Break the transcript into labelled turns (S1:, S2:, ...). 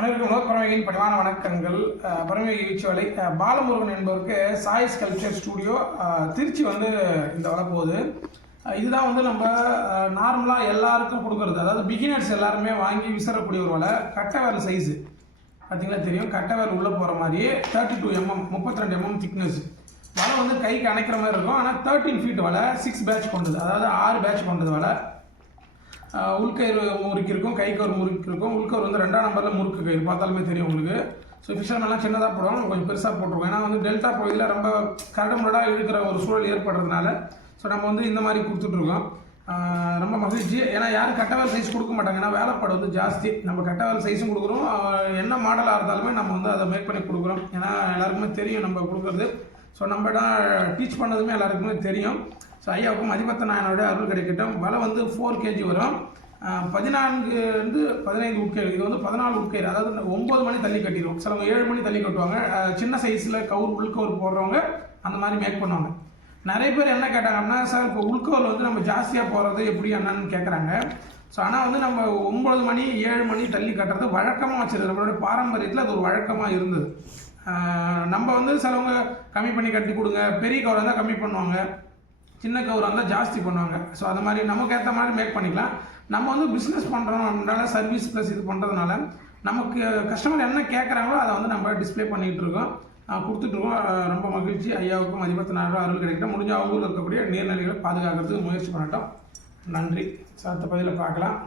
S1: அனைவருக்கும் லோகப்பறவையின் பணிவான வணக்கங்கள். அஹ், பறவை வீச்சுவலை பாலமுருகன் என்பவருக்கு சாய் ஸ்கல்ப்சர் ஸ்டூடியோ திருச்சி வந்து இந்த வலை போகுது இதுதான் வந்து நம்ம நார்மலாக எல்லாருக்கும் கொடுக்குறது. அதாவது பிகினர்ஸ் எல்லாருமே வாங்கி விசிறக்கூடிய ஒரு வலை. கட்டவேல் சைஸு பார்த்தீங்களா தெரியும். கட்டவேல் உள்ளே போகிற மாதிரி தேர்ட்டி டூ எம்எம் mm, முப்பத்தி ரெண்டு எம்எம் mm திக்னஸ் வலை வந்து கைக்கு அணைக்கிற மாதிரி இருக்கும். ஆனால் தேர்ட்டின் ஃபீட் வலை சிக்ஸ் பேட்ச் கொண்டது. அதாவது ஆறு பேட்ச் கொண்டது வலை. உள்கயிறு முறுக்கு இருக்கும் கைக்கயிறு முறுக்கு இருக்கும் உள்கயிறு வந்து ரெண்டாம் நம்பரில் முறுக்கு கயிறு பார்த்தாலுமே தெரியும் உங்களுக்கு. ஸோ ஃபிஷர்மெல்லாம் சின்னதாக போடுவாங்க கொஞ்சம் பெருசாக போட்டிருக்கோம் ஏன்னா வந்து டெல்டா பகுதியில் ரொம்ப கரடுமுரடாக இழுக்கிற ஒரு சூழல் ஏற்படுறதுனால ஸோ நம்ம வந்து இந்த மாதிரி கொடுத்துட்ருக்கோம். ரொம்ப மகிழ்ச்சி. ஏன்னா யாரும் கட்டவேல் சைஸ் கொடுக்க மாட்டாங்க. ஏன்னா வேலைப்பாடு வந்து ஜாஸ்தி. நம்ம கட்டவேல் சைஸும் கொடுக்குறோம். என்ன மாடலாக இருந்தாலுமே நம்ம வந்து அதை மேக் பண்ணி கொடுக்குறோம். ஏன்னா எல்லாருக்குமே தெரியும் நம்ம கொடுக்குறது. ஸோ நம்ம டீச் பண்ணதுமே எல்லாருக்குமே தெரியும். ஸோ ஐயாவுக்கும் அதிபத்த நாயனோட அருள் கிடைக்கட்டும். வலை வந்து ஃபோர் கேஜி வரும். பதினான்குலேருந்து பதினான்கு வந்து பதினைந்து உட்கயிறு இது வந்து பதினாலு உட்கயிறு அதாவது ஒம்பது மணி தள்ளி கட்டிடும். சிலவங்க ஏழு மணி தள்ளி கட்டுவாங்க. சின்ன சைஸில் கவுர் உள்கவர் போடுறவங்க அந்த மாதிரி மேக் பண்ணுவாங்க. நிறைய பேர் என்ன கேட்டாங்கன்னா சார் இப்போ உள்கவர் வந்து நம்ம ஜாஸ்தியாக போகிறது எப்படி என்னன்னு கேட்குறாங்க ஸோ ஆனால் வந்து நம்ம ஒம்பது மணி ஏழு மணி தள்ளி கட்டுறது வழக்கமாக வச்சுருது நம்மளோட பாரம்பரியத்தில் அது ஒரு வழக்கமாக இருந்தது. நம்ம வந்து சிலவங்க கம்மி பண்ணி கட்டி கொடுங்க. பெரிய கவர் இருந்தால் கம்மி பண்ணுவாங்க. சின்ன கவர் இருந்தால் ஜாஸ்தி பண்ணுவாங்க. ஸோ அது மாதிரி நமக்கு ஏற்ற மாதிரி மேக் பண்ணிக்கலாம். நம்ம வந்து பிஸ்னஸ் பண்ணுறோம் அப்படின்னால சர்வீஸ் ப்ளஸ் இது பண்ணுறதுனால நமக்கு கஸ்டமர் என்ன கேட்குறாங்களோ அதை வந்து நம்ம டிஸ்ப்ளே பண்ணிகிட்டு இருக்கோம். கொடுத்துட்ருக்கோம் ரொம்ப மகிழ்ச்சி. ஐயாவுக்கும் மதிப்பத்தினாயிரம் ரூபா அருள் கிடைக்கும் முடிஞ்ச அவங்க ஊரில் இருக்கக்கூடிய நீர்நிலைகளை பாதுகாக்கிறதுக்கு முயற்சி பண்ணட்டும். நன்றி. அடுத்த பதிவில் பார்க்கலாம்.